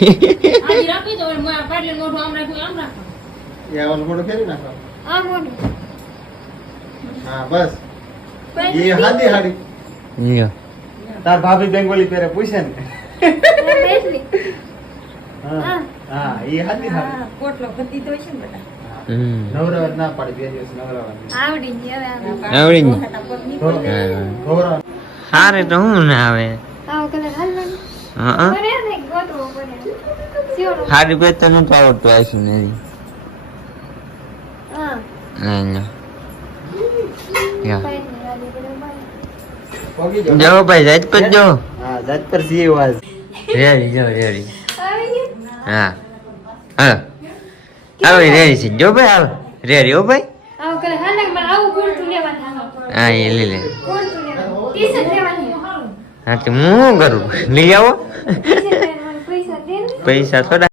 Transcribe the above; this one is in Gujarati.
આજી રાખી દો હું આ પાટલે મોઢું આમ રાખું આમ રાખો એ ઓલ મોઢું ફેરવી નાખો આ મોઢું હા બસ એ હાદી હાડી લ્યો તાર ભાભી બેંગોલી પહેરે પૂછે ને બેસલી હા હા એ હાદી હાડી પોટલો ખતી તો છે ને બધા નવરાવ ના પાડી બે દિવસ નવરાવ આવડી ગઈ હવે આવડી ગઈ. ગૌરવ હારે તો હું ના આવે આવો કલર હાલ ને હા કરે ને ગોતવો પડે સીઓનો હારી બે તો નથી આવડતું આવીશું ને હા લ્યો પાઈની વાલી બરાબર પોગી જો ભાઈ જાત પર જો હા જાત પર સી વાજ રેડી જો રેડી આવી ગયું હા હા આવી રેડી છે જો ભાઈ હાલ રેડી હો ભાઈ આવો કલર હાલ ને મને આવું પૂરતું લેવાનું હા એ લઈ લે પૂરતું લેવાનું ટી-શર્ટ લેવાની હા તો હું શું કરું લઈ આવો ટી-શર્ટ લેવાનું પૈસા દે ને પૈસા થોડા